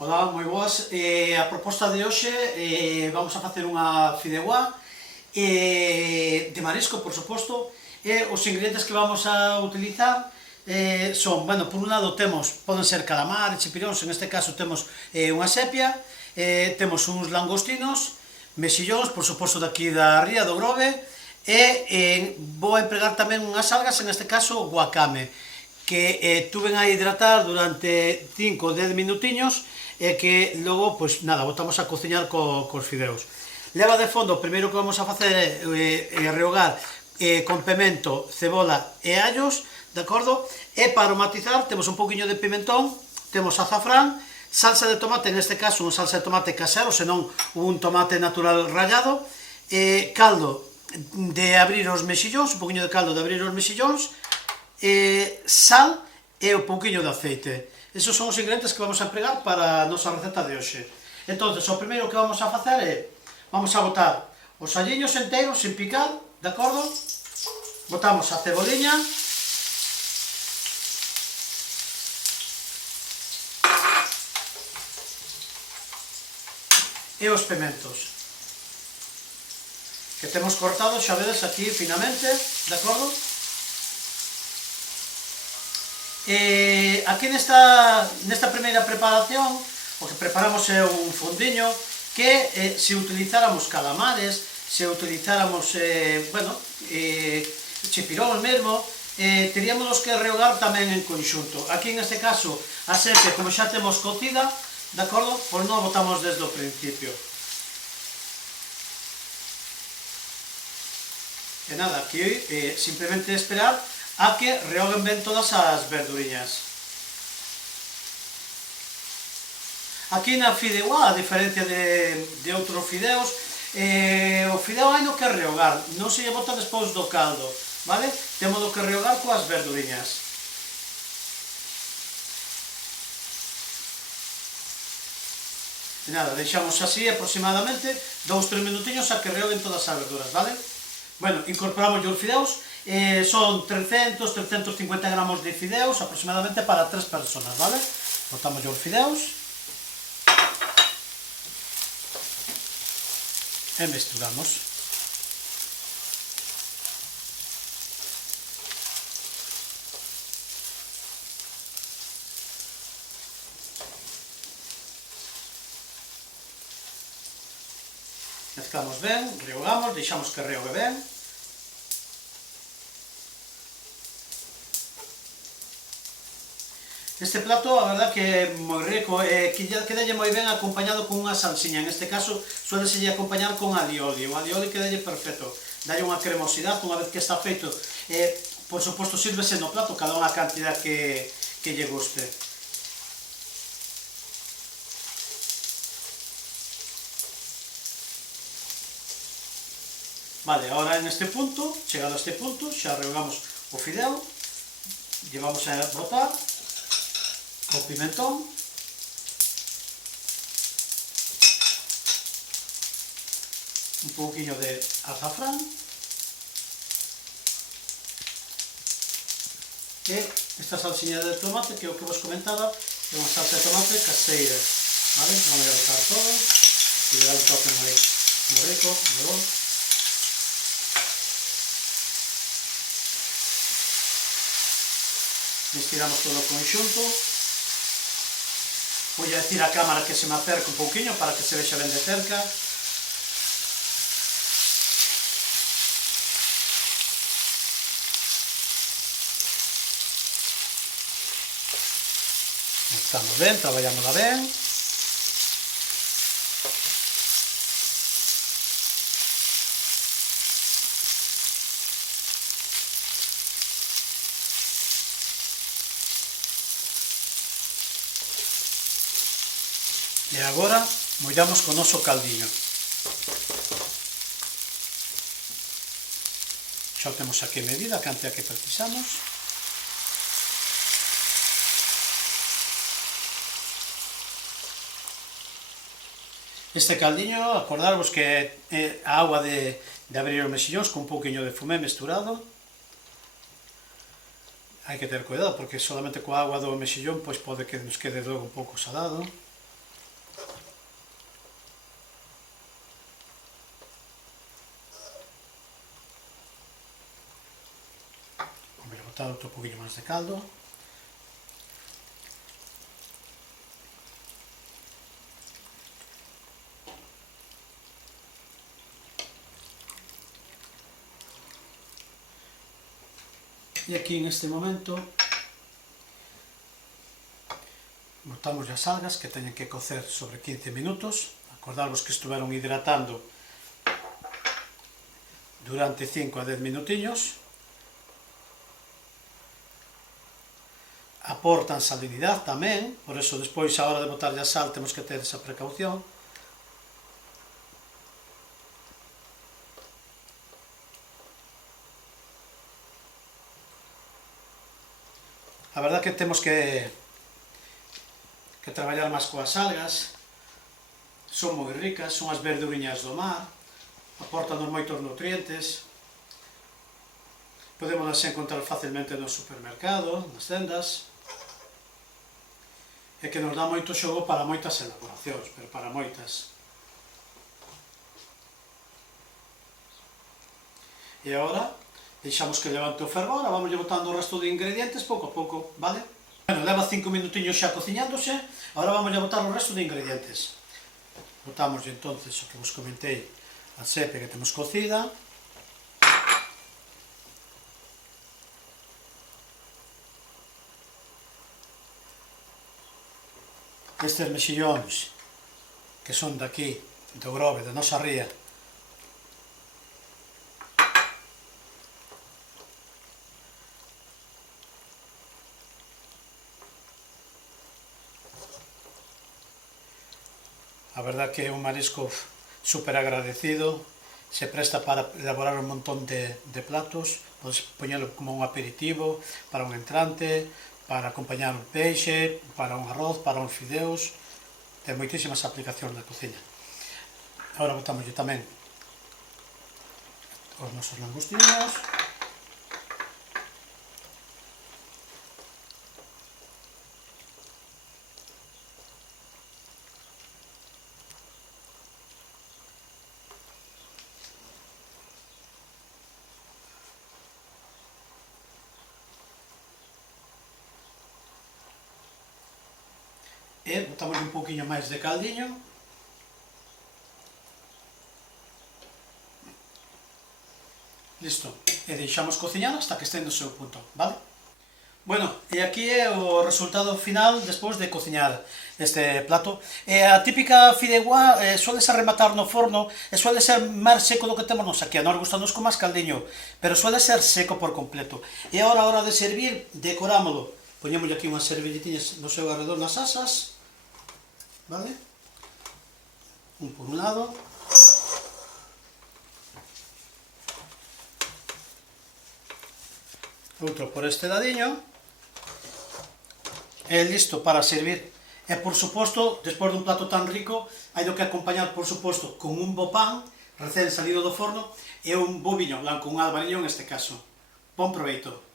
Ola, moi boas. A proposta de hoxe vamos a facer unha fideuá de marisco, por suposto, e os ingredientes que vamos a utilizar son, bueno, por un lado poden ser calamar, chipiróns, en este caso temos unha sepia, temos uns langostinos, mexillóns, por suposto daqui da ría, do Grove, e vou empregar tamén unhas algas, en este caso guacame, que tuven a hidratar durante 5 ou 10 minutiños e que logo, pois nada, botamos a cociñar cos fideos. Leva de fondo, o primeiro que vamos a facer é rehogar con pemento, cebola e allos, de acordo? E para aromatizar temos un poquinho de pimentón, temos azafrán, salsa de tomate, en este caso unha salsa de tomate casero, senón un tomate natural rallado, caldo de abrir os mexillóns, un poquinho de caldo de abrir os mexillóns, sal e un pouquinho de aceite. Esos son os ingredientes que vamos a empregar para a nosa receta de hoxe. Entón, o primeiro que vamos a facer é, vamos a botar os alliños enteiros, sin picar, de acordo? Botamos a ceboliña, e os pimentos, que temos cortados, xa vedes, aquí finamente, de acordo? Aquí nesta primeira preparación o que preparamos é un fondiño que se utilizáramos calamares, se utilizáramos chipirón mesmo, teríamos que rehogar tamén en conxunto. Aquí neste caso a sepia, como xa temos cocida, de acordo, pois non a botamos desde o principio. E nada, aquí simplemente esperar a que rehoguen ben todas as verduriñas. Aquí na fideuá, a diferencia de outros fideos, o fideo hai no que rehogar, non se lle bota despois do caldo, vale? Temos que rehogar coas verduriñas. E nada, deixamos así aproximadamente 2-3 minutiños a que rehoguen todas as verduras, vale? Bueno, incorporamos os fideos, son 300-350 gramos de fideos aproximadamente para 3 personas, vale? Botamos os fideos e mesturamos. Mezclamos ben, rehogamos, deixamos que rehogue ben. Este plato, a verdad que é moi rico, quedalle moi ben acompañado con unha salsiña. En este caso, suéleselle acompañar con alioli. O alioli quedalle perfecto. Dalle unha cremosidade, unha vez que está feito. Por suposto, sírvese no plato, cada unha cantidad que lle guste. Vale, ahora en este punto, chegado a este punto, xa rehogamos o fideo, lle vamos a botar o pimentón, un pouquinho de azafrán e esta salsiña de tomate, que é o que vos comentaba, é unha salsa de tomate caseira, vale? Vamos a botar todo e lle dá un toque moi rico, moi bon. Mestiramos todo o conxunto. Vou a decir a cámara que se me acerque un pouquinho para que se vexa ben de cerca. Estamos ben, traballámola ben. E agora mollamos co noso caldiño. Xa o temos aquí medida, a cantidad que precisamos. Este caldiño, acordarvos que é a auga de abrir os mexillóns con un pouquiño de fumé mesturado. Hai que ter cuidado porque solamente coa auga do mexillón pois pode que nos quede logo un pouco salado. botar outro poquinho máis de caldo. E aquí neste momento botamos as algas que teñen que cocer sobre 15 minutos. Acordadvos que estuveron hidratando durante 5 a 10 minutiños. Aportan salinidade tamén, por eso despois a hora de botarlle a sal temos que ter esa precaución. A verdad que temos que traballar máis coas algas, son moi ricas, son as verduriñas do mar, aportan moitos nutrientes, podemos encontrar facilmente no supermercado, nas tendas, e que nos dá moito xogo para moitas elaboracións, pero para moitas. E agora, deixamos que levante o fervor, vamos botando o resto de ingredientes pouco a pouco, vale? Bueno, leva 5 minutiños xa cociñándose, agora vamos a botar o resto de ingredientes. Botamos entonces o que vos comentei, a sepe que temos cocida. Estes mexillóns, que son daqui, do Grove, da nosa ría. A verdad que é un marisco super agradecido, se presta para elaborar un montón de platos, podes poñelo como un aperitivo, para un entrante, para acompañar un peixe, para un arroz, para uns fideos, ten moitísimas aplicacións na cociña. Agora botamoslle tamén os nosos langostinos. E botamos un pouquiño máis de caldiño. Listo. E deixamos cociñar hasta que este no seu punto, vale? Bueno, e aquí é o resultado final despois de cociñar este plato. E a típica fideuá suele ser rematar no forno e suele ser máis seco do que temos nos aquí. A nós gustanos con máis caldiño, pero suele ser seco por completo. E agora, a hora de servir, decorámoslo. Poñémoslle aquí unhas servilletinhas no seu arredor nas asas. Vale? Un por un lado. Outro por este ladiño. E listo para servir. E por suposto, despois dun plato tan rico, hai que acompañar, por suposto, con un bo pan, recén salido do forno, e un bo viño blanco, un albariño en este caso. Bon proveito.